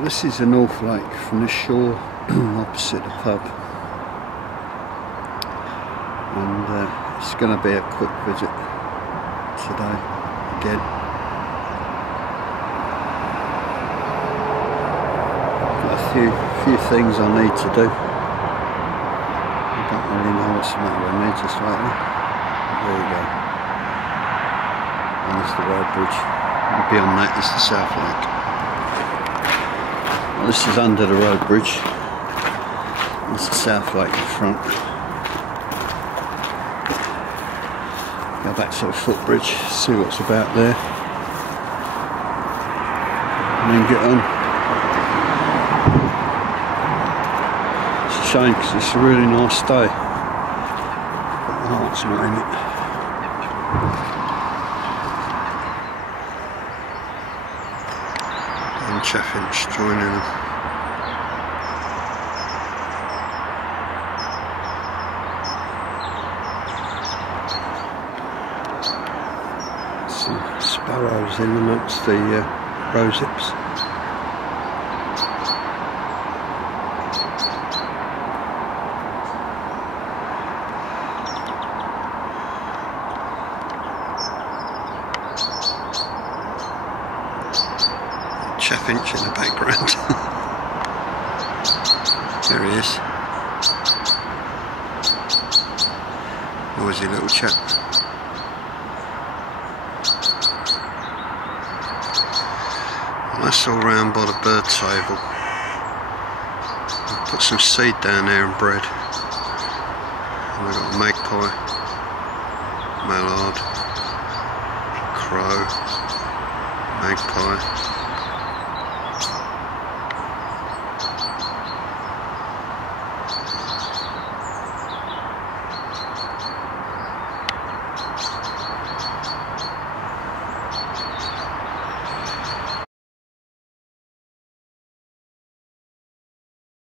So this is the North Lake from the shore opposite the pub, and it's going to be a quick visit today again. Got a few things I need to do. I don't really know what's the matter with me just lately. There we go. And there's the road bridge. And beyond that is the South Lake. Well, this is under the road bridge. There's the South Lake in front. Go back to the footbridge, see what's about there, and then get on. It's a shame because it's a really nice day, but the heart's not in it. And Chaffinch joining them. Some sparrows in amongst the rose hips. Chaffinch in the background. There he is. Noisy little chap. And that's all round by the bird table. I'll put some seed down there and bread. And we've got a magpie, mallard, crow, magpie.